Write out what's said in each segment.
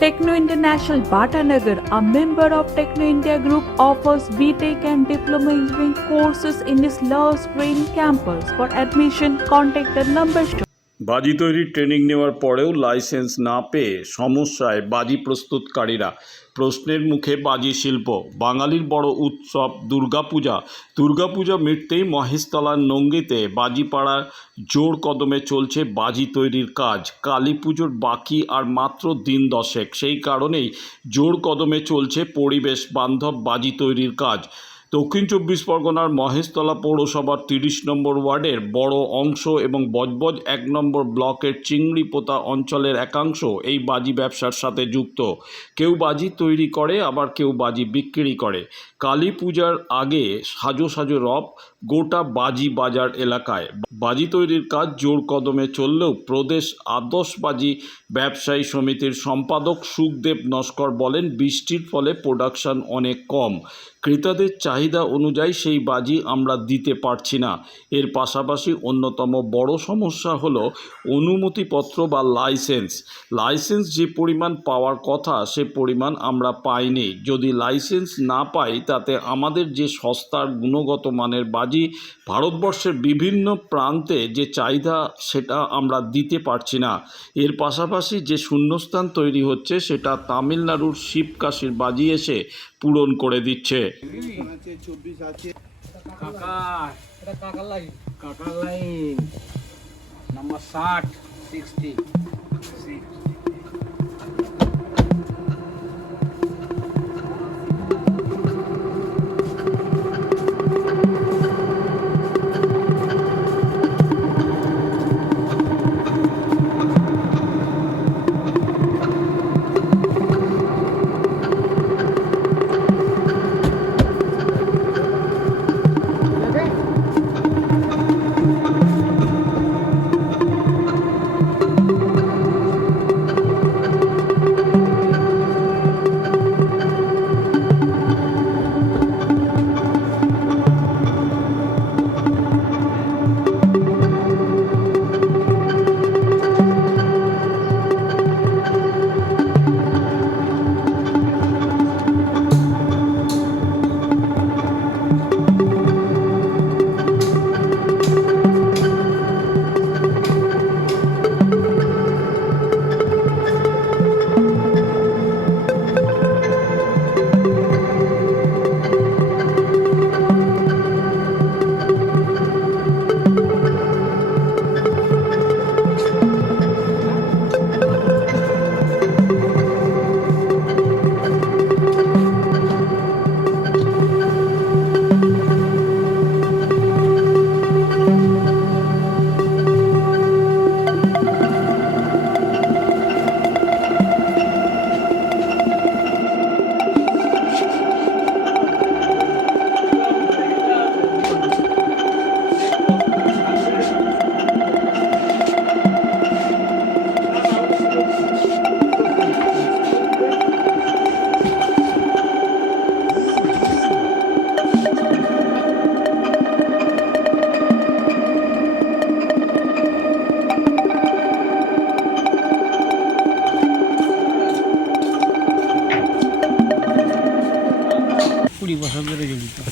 Techno International Bhatanagar, a member of Techno India Group, offers BTEC and Diploma Engineering courses in its Love Spring campus. For admission, contact the number shown. বাজি তৈরির training নেওয়ার পরেও licence না পেয়ে সমস্যায় বাজি প্রস্তুতকারীরা প্রশ্নের মুখে বাজি শিল্প। বাঙালির বড় উৎসব দুর্গাপূজা। দুর্গাপূজা মিটতেই মহেশতলার নঙ্গিতে বাজিপাড়ার জোর কদমে চলছে বাজি তৈরির কাজ। কালী পুজোর বাকি আর মাত্র দিন দশেক। সেই কারণেই জোর কদমে চলছে পরিবেশ বান্ধব বাজি তৈরির কাজ। দক্ষিণ চব্বিশ পরগনার মহেশতলা পৌরসভার তিরিশ নম্বর ওয়ার্ডের বড় অংশ এবং বজবজ এক নম্বর ব্লকের চিংড়িপোতা অঞ্চলের একাংশ এই বাজি ব্যবসার সাথে যুক্ত। কেউ বাজি তৈরি করে, আবার কেউ বাজি বিক্রি করে। কালী পূজার আগে সাজো সাজো রব গোটা বাজি বাজার এলাকায়। বাজি তৈরির কাজ জোর কদমে চললেও প্রদেশ আদর্শবাজি ব্যবসায়ী সমিতির সম্পাদক সুখদেব নস্কর বলেন, বৃষ্টির ফলে প্রোডাকশন অনেক কম। ক্রেতাদের চাহিদা অনুযায়ী সেই বাজি আমরা দিতে পারছি না। এর পাশাপাশি অন্যতম বড় সমস্যা হলো অনুমতিপত্র বা লাইসেন্স। লাইসেন্স যে পরিমাণ পাওয়ার কথা, সে পরিমাণ আমরা পাইনি। যদি লাইসেন্স না পাই, তাতে আমাদের যে সস্তার গুণগত মানের বাজি, ভারতবর্ষের বিভিন্ন প্রান্তে যে চাহিদা, সেটা আমরা দিতে পারছি না। এর পাশাপাশি যে শূন্যস্থান তৈরি হচ্ছে, সেটা তামিলনাড়ুর শিবকাশির বাজি এসে পূরণ করে দিচ্ছে। নাম্বার ষাট সিক্সটি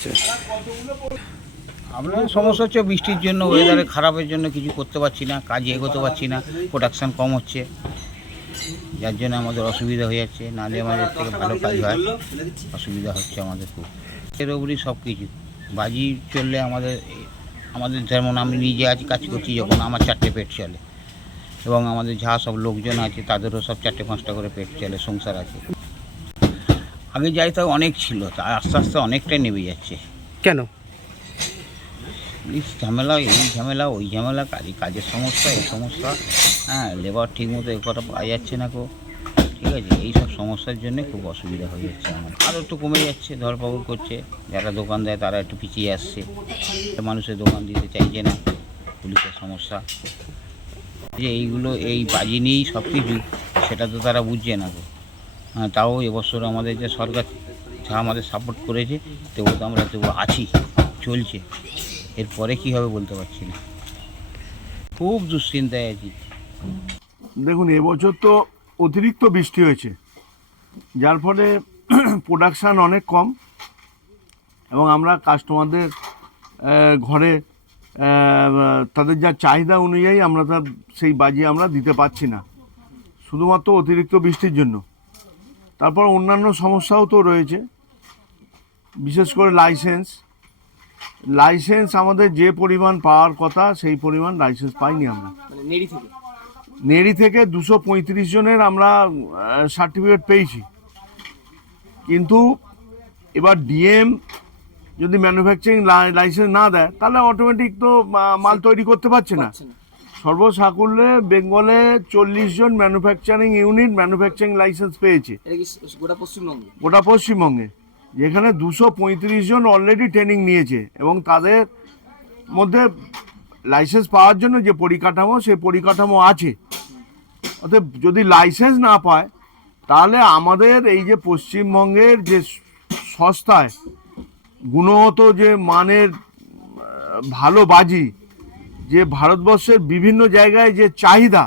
আচ্ছা আপনার সমস্যা হচ্ছে বৃষ্টির জন্য ওয়েদারে খারাপের জন্য কিছু করতে পারছি না, কাজে এগোতে পারছি না প্রোডাকশান কম হচ্ছে। যার জন্য আমাদের অসুবিধা হয়ে যাচ্ছে নাহলে আমাদের থেকে ভালো কাজ হয়। অসুবিধা হচ্ছে আমাদের খুব। এর উপরই সব কিছু। বাজি চললে আমাদের আমাদের যেমন আমি নিজে আজ কাজ করছি যখন আমার চারটে পেট চলে। এবং আমাদের যা সব লোকজন আছে, তাদেরও সব চারটে পাঁচটা করে পেট চলে, সংসার আছে। আগে যাই তো অনেক ছিল তা আস্তে আস্তে অনেকটাই নেমে যাচ্ছে। কেন? এই ঝামেলা এই ঝামেলা ওই ঝামেলা কাজে কাজের সমস্যা এই সমস্যা হ্যাঁ লেবার ঠিক মতো এ কটা পাওয়া যাচ্ছে না কো ঠিক আছে এই সব সমস্যার জন্য খুব অসুবিধা হয়ে যাচ্ছে আমার। আরও একটু কমে যাচ্ছে ধরপাকড় করছে যারা দোকান দেয় তারা একটু পিছিয়ে আসছে। মানুষের দোকান দিতে চাইছে না পুলিশের সমস্যা। যে এইগুলো এই বাজি নিয়েই সব কিছু সেটা তো তারা বুঝছে না তো তাও এবছর আমাদের যে সরকার যা আমাদের সাপোর্ট করেছে, তবু তো আমরা তবু আছি, চলছে। এরপরে কী হবে বলতে পারছি না। খুব দুশ্চিন্তায় আছি। দেখুন, এবছর তো অতিরিক্ত বৃষ্টি হয়েছে। যার ফলে প্রোডাকশান অনেক কম এবং আমরা কাস্টমারদের ঘরে তাদের যা চাহিদা অনুযায়ী আমরা তার, সেই বাজি আমরা দিতে পারছি না। শুধুমাত্র অতিরিক্ত বৃষ্টির জন্য। তারপর অন্যান্য সমস্যাও তো রয়েছে। বিশেষ করে লাইসেন্স। লাইসেন্স আমাদের যে পরিমাণ পাওয়ার কথা সেই পরিমাণ লাইসেন্স পাইনি আমরা। মানে নেড়ি থেকে? দুশো পঁয়ত্রিশ জনের আমরা সার্টিফিকেট পেয়েছি। কিন্তু এবার ডিএম যদি ম্যানুফ্যাকচারিং লাইসেন্স না দেয় তাহলে অটোমেটিক তো মাল তৈরি করতে পারছে না। সর্বসাকুল্যে বেঙ্গলে চল্লিশ জন ম্যানুফ্যাকচারিং ইউনিট ম্যানুফ্যাকচারিং লাইসেন্স পেয়েছে। গোটা পশ্চিমবঙ্গে? গোটা পশ্চিমবঙ্গে। যেখানে দুশো পঁয়ত্রিশ জন অলরেডি ট্রেনিং নিয়েছে এবং তাদের মধ্যে লাইসেন্স পাওয়ার জন্য যে পরিকাঠামো সেই পরিকাঠামো আছে। অতএব যদি লাইসেন্স না পায় তাহলে আমাদের এই যে পশ্চিমবঙ্গের যে সস্তায় গুণগত যে মানের ভালো বাজি যে ভারতবর্ষের বিভিন্ন জায়গায় যে চাহিদা,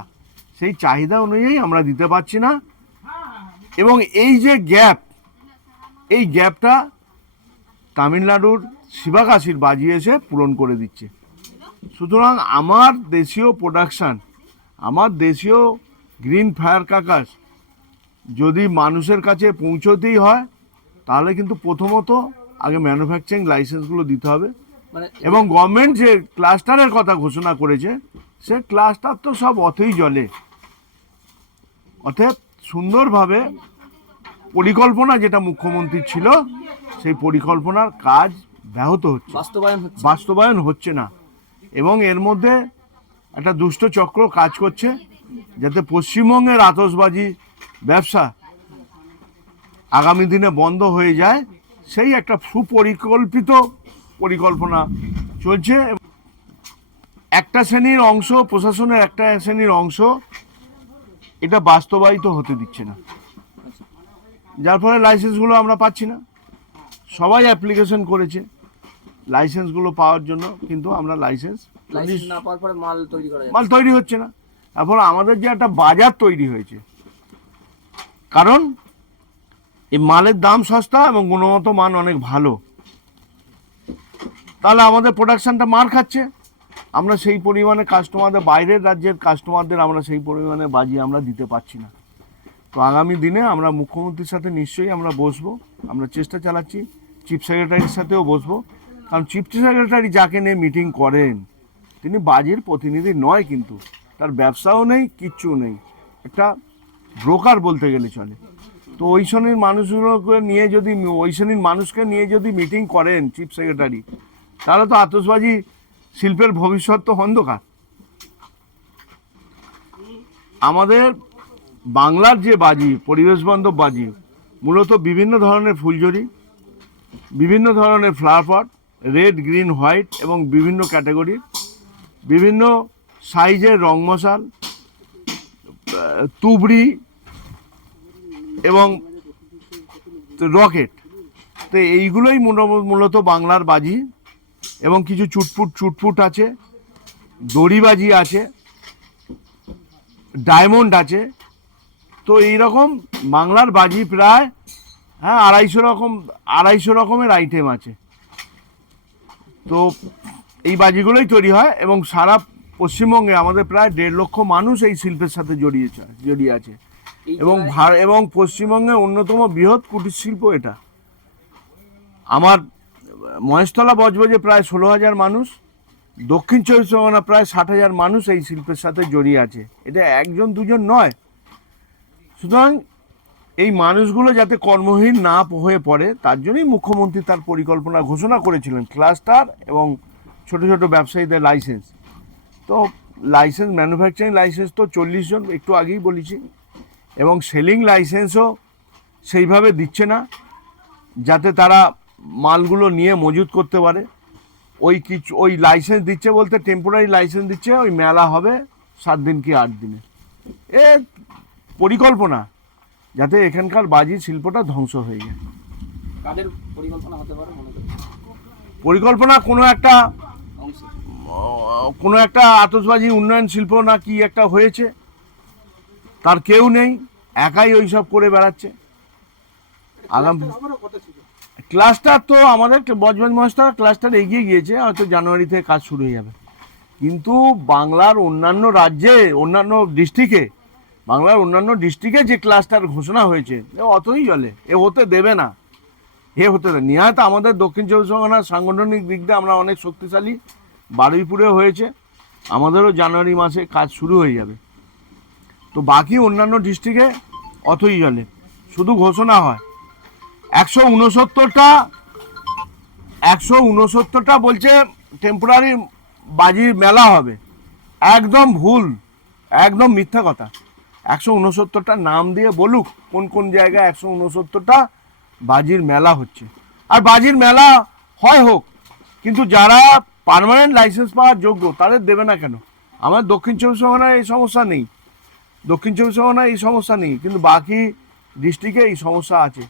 সেই চাহিদা অনুযায়ী আমরা দিতে পারছি না। এবং এই যে গ্যাপ, এই গ্যাপটা তামিলনাড়ুর শিবাকাশির বাজি এসে পূরণ করে দিচ্ছে। সুতরাং আমার দেশীয় প্রোডাকশান আমার দেশীয় গ্রিন ফায়ার কাকাস যদি মানুষের কাছে পৌঁছতেই হয়, তাহলে কিন্তু প্রথমত আগে ম্যানুফ্যাকচারিং লাইসেন্সগুলো দিতে হবে। এবং গভর্নমেন্ট যে ক্লাস্টারের কথা ঘোষণা করেছে সে ক্লাস্টার তো সব অথই জলে অতএব সুন্দরভাবে পরিকল্পনা যেটা মুখ্যমন্ত্রী ছিল সেই পরিকল্পনার কাজ ব্যাহত হচ্ছে। বাস্তবায়ন হচ্ছে। বাস্তবায়ন হচ্ছে না। এবং এর মধ্যে একটা দুষ্ট চক্র কাজ করছে যাতে পশ্চিমবঙ্গের আতসবাজি ব্যবসা আগামী দিনে বন্ধ হয়ে যায় সেই একটা সুপরিকল্পিত পরিকল্পনা চলছে। একটা শ্রেণির অংশ প্রশাসনের একটা শ্রেণির অংশ এটা বাস্তবায়িত হতে দিচ্ছে না। যার ফলে লাইসেন্সগুলো আমরা পাচ্ছি না। সবাই অ্যাপ্লিকেশন করেছে। লাইসেন্সগুলো পাওয়ার জন্য কিন্তু আমরা লাইসেন্স লাইসেন্স না পাওয়ার পরে মাল তৈরি মাল তৈরি হচ্ছে না। এখন আমাদের যে একটা বাজার তৈরি হয়েছে কারণ এই মালের দাম সস্তা এবং গুণগত মান অনেক ভালো। তাহলে আমাদের প্রোডাকশনটা মার খাচ্ছে। আমরা সেই পরিমাণে কাস্টমারদের বাইরের রাজ্যের কাস্টমারদের আমরা সেই পরিমাণে বাজি আমরা দিতে পারছি না। তো আগামী দিনে আমরা মুখ্যমন্ত্রীর সাথে নিশ্চয়ই আমরা বসবো, আমরা চেষ্টা চালাচ্ছি চিফ সেক্রেটারির সাথেও বসবো। কারণ চিফ সেক্রেটারি যাকে নিয়ে মিটিং করেন, তিনি বাজির প্রতিনিধি নয় কিন্তু, তার ব্যবসাও নেই, কিচ্ছু নেই। একটা ব্রোকার বলতে গেলে চলে। তো ওই শ্রেণির মানুষগুলোকে নিয়ে যদি, ওই শ্রেণির মানুষকে নিয়ে যদি মিটিং করেন চিফ সেক্রেটারি তাহলে তো আতসবাজি শিল্পের ভবিষ্যৎ তো অন্ধকার। আমাদের বাংলার যে বাজি, পরিবেশ বান্ধব বাজি, মূলত বিভিন্ন ধরনের ফুলঝুরি, বিভিন্ন ধরনের flower pot red green white এবং বিভিন্ন ক্যাটাগরির বিভিন্ন সাইজের রং মশাল, তুবড়ি এবং রকেট তো এইগুলোই মূলত বাংলার বাজি। এবং কিছু চুটপুট চুটপুট আছে দড়িবাজি আছে ডায়মন্ড আছে। তো এই রকম বাংলার বাজি প্রায় হ্যাঁ আড়াইশো রকম আড়াইশো রকমের আইটেম আছে। তো এই বাজিগুলোই তৈরি হয় এবং সারা পশ্চিমবঙ্গে আমাদের প্রায় দেড় লক্ষ মানুষ এই শিল্পের সাথে জড়িয়েছে জড়িয়ে আছে। এবং এবং পশ্চিমবঙ্গের অন্যতম বৃহৎ কুটির শিল্প এটা। আমার মহেশতলা বজবজে প্রায় ষোলো হাজার মানুষ, দক্ষিণ চব্বিশ পরগনা প্রায় ষাট হাজার মানুষ এই শিল্পের সাথে জড়িয়ে আছে। এটা একজন দুজন নয়। সুতরাং এই মানুষগুলো যাতে কর্মহীন না হয়ে পড়ে, তার জন্যই মুখ্যমন্ত্রী তার পরিকল্পনা ঘোষণা করেছিলেন, ক্লাস্টার এবং ছোট ছোট ব্যবসায়ীদের লাইসেন্স। তো লাইসেন্স, ম্যানুফ্যাকচারিং লাইসেন্স তো চল্লিশ জন, একটু আগেই বলেছি। এবং সেলিং লাইসেন্সও সেইভাবে দিচ্ছে না, যাতে তারা মালগুলো নিয়ে মজুত করতে পারে। ওই কিছু ওই লাইসেন্স দিচ্ছে বলতে টেম্পোরারি লাইসেন্স দিচ্ছে ওই মেলা হবে সাত দিন কি আট দিনে। এ পরিকল্পনা যাতে এখানকার বাজি শিল্পটা ধ্বংস হয়ে যায়। কাদের পরিকল্পনা হতে পারে মনে পরিকল্পনা কোনো একটা কোনো একটা আতসবাজি উন্নয়ন শিল্প না কি একটা হয়েছে তার কেউ নেই একাই ওই সব করে বেড়াচ্ছে। আগাম ক্লাস্টার তো আমাদের বজবজ মহাস্টার ক্লাস্টার এগিয়ে গিয়েছে, হয়তো জানুয়ারি থেকে কাজ শুরু হয়ে যাবে। কিন্তু বাংলার অন্যান্য রাজ্যে, অন্যান্য ডিস্ট্রিক্টে বাংলার অন্যান্য ডিস্ট্রিক্টে যে ক্লাস্টার ঘোষণা হয়েছে, এ অতই জলে, এ হতে দেবে না। এ হতে দেবে নিহাত আমাদের দক্ষিণ চব্বিশ পরগনার সাংগঠনিক দিক দিয়ে আমরা অনেক শক্তিশালী। বারুইপুরে হয়েছে, আমাদেরও জানুয়ারি মাসে কাজ শুরু হয়ে যাবে। তো বাকি অন্যান্য ডিস্ট্রিক্টে অতই জলে, শুধু ঘোষণা হয়। একশো উনসত্তরটা একশো উনসত্তরটা বলছে টেম্পোরারি বাজির মেলা হবে। একদম ভুল, একদম মিথ্যা কথা। একশো উনসত্তরটা নাম দিয়ে বলুক কোন কোন জায়গায় একশো উনসত্তরটা বাজির মেলা হচ্ছে। আর বাজির মেলা হয় হোক, কিন্তু যারা পার্মানেন্ট লাইসেন্স পাওয়ার যোগ্য, তাদের দেবে না কেন? আমার দক্ষিণ চব্বিশ পরগনায় এই সমস্যা নেই। দক্ষিণ চব্বিশ পরগনায় এই সমস্যা নেই, কিন্তু বাকি ডিস্ট্রিক্টে এই সমস্যা আছে।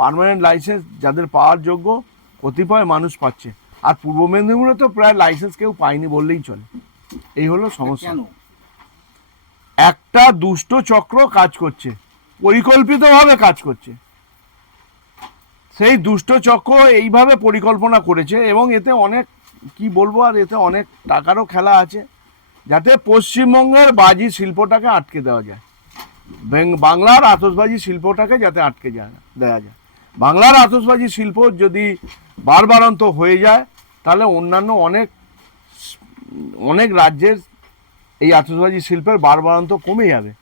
পার্মানেন্ট লাইসেন্স যাদের পাওয়ার যোগ্য কতিপয় মানুষ পাচ্ছে। আর পূর্ব মেদিনীপুরে তো প্রায় লাইসেন্স কেউ পায়নি বললেই চলে। এই হলো সমস্যা। একটা দুষ্ট চক্র কাজ করছে। পরিকল্পিতভাবে কাজ করছে। সেই দুষ্ট চক্র এইভাবে পরিকল্পনা করেছে এবং এতে অনেক কি বলব আর এতে অনেক টাকারও খেলা আছে। যাতে পশ্চিমবঙ্গের বাজি শিল্পটাকে আটকে দেওয়া যায়। বাংলার আতসবাজি শিল্পটাকে যাতে আটকে যায় দেওয়া যায়। বাংলার আতসবাজি শিল্প যদি বারবারন্ত হয়ে যায় তাহলে অন্যান্য অনেক অনেক রাজ্যের এই আতসবাজি শিল্পের বারবারান্ত কমে যাবে।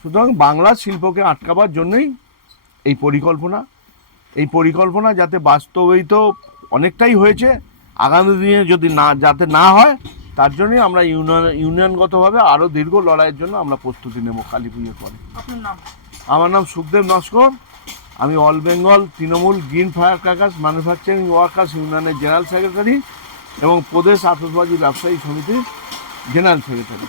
সুতরাং বাংলার শিল্পকে আটকাবার জন্যই এই পরিকল্পনা। এই পরিকল্পনা যাতে বাস্তবায়িত অনেকটাই হয়েছে আগামী দিনে যদি না যাতে না হয় তার জন্যই আমরা ইউনিয়ন ইউনিয়নগতভাবে আরও দীর্ঘ লড়াইয়ের জন্য আমরা প্রস্তুতি নেব কালী পুজোর পরে আমার নাম সুখদেব নস্কর। আমি all Bengal, Trinamool, green fire crackers manufacturing workers ইউনিয়নের জেনারেল সেক্রেটারি এবং প্রদেশ আতসবাজি ব্যবসায়ী সমিতির general secretary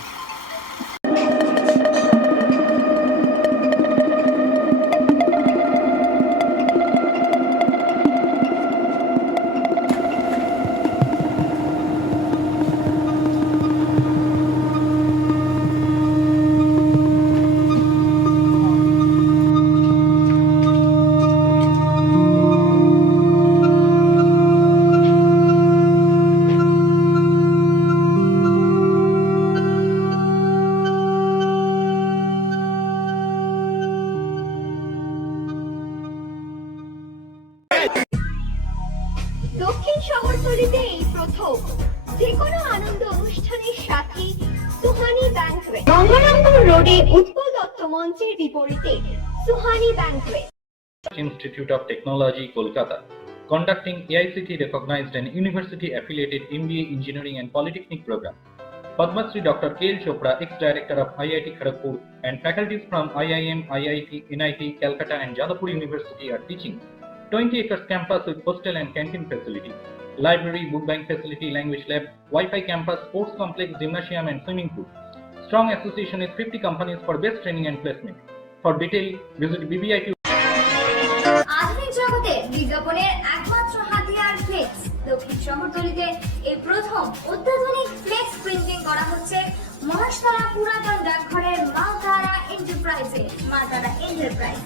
Suhani banquet Gangarampur রোডে উৎপল দত্ত মঞ্চের বিপরীতে Suhani banquet Institute of Technology, Kolkata, conducting AICT recognized and university affiliated MBA Engineering and Polytechnic program. Padma Shri Dr. K.L. Chopra, ex-director of IIT Kharagpur, and faculties from IIM, IIT, NIT, Calcutta, and Jadavpur University are teaching 20 acres campus with hostel and canteen facility, library, book bank facility, language lab, Wi-Fi campus, sports complex, gymnasium, and swimming pool. Strong association with 50 companies for best training and placement. For detail, visit বিজ্ঞাপনের একমাত্র হাতিয়ার প্রথম করা হচ্ছে মহাশতলা পুরাতন ডাকঘরের মা তারা এন্টারপ্রাইজে মা তারা এন্টারপ্রাইজ